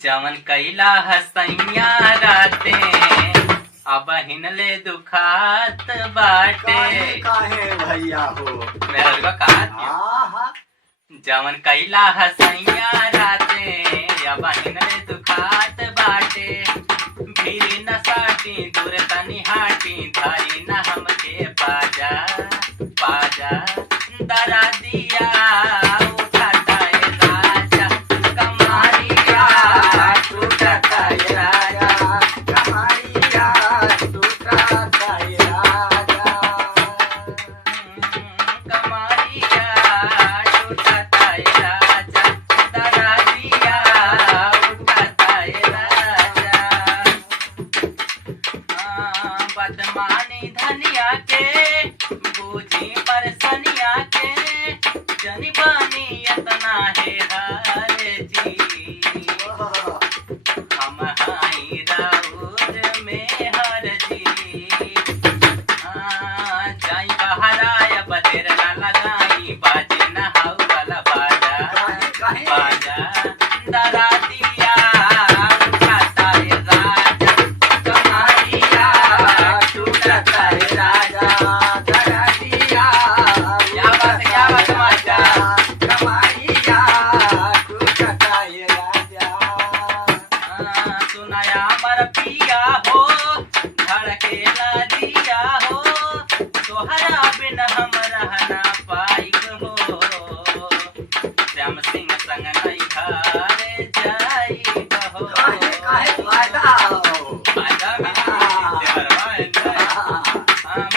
जवन कैला हसैया राते अब हिनले दुखात बाटे। काहे भैया हो मेरा कहा जवन कैला हसैया राते अब हिनले दुखात बाटे। भीरी न साटी दूर तनी हाटी धारी न हमके पाजा पाजा दरा दिया उठाता है राजा कमारिया टूटता है राजा कमारिया टूटता है राजा कमारिया टूटता है राजा दरा दिया उठाता है राजा। बदमानी धनिया के बूझी परसनिया के जनी बनी इतना है हर जी। हम हाई राउर में हर जी जाई बाहर आया बदेर ना लगाई बाजे ना हाउ वाला बाजा बाजा दरा दिया उठाता है राजा कमारिया टूटता है राजा दरा दिया। क्या बात माता कमारिया टूटता है राजा सुनाया मर पिया हो धड़केला दिया हो तोहरा बिन हम रहना पाई हो। श्याम सिंह संग नहीं घरे जाई हो काहे फायदा हो फायदा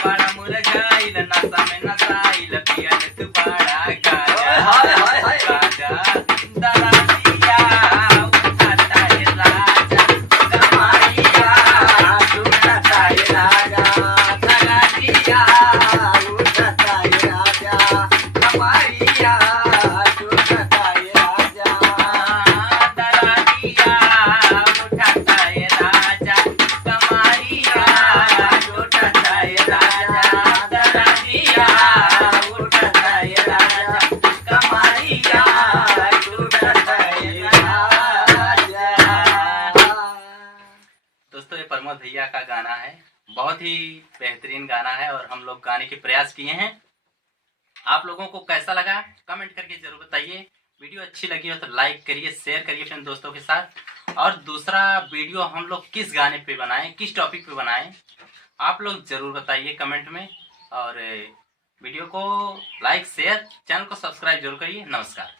बड़ा मुरझाइल नशा में नसाइल पियल तू बड़ा गाजा गाजा दरा दिया उठाता है राजा कमारिया टूटता है राजा दरा दिया टूटता है राजा कमारिया टूटता है राजा दरा दिया उठाता है राजा कमारिया टूटता है राजा दरा दिया उठाता है राजा कमारिया टूटता है राजा। दोस्तों ये प्रमोद भैया का गाना है, बहुत ही बेहतरीन गाना है और हम लोग गाने के प्रयास किए हैं। आप लोगों को कैसा लगा कमेंट करके जरूर बताइए। वीडियो अच्छी लगी हो तो लाइक करिए, शेयर करिए अपने दोस्तों के साथ। और दूसरा वीडियो हम लोग किस गाने पे बनाएं, किस टॉपिक पे बनाएं, आप लोग जरूर बताइए कमेंट में। और वीडियो को लाइक शेयर, चैनल को सब्सक्राइब जरूर करिए। नमस्कार।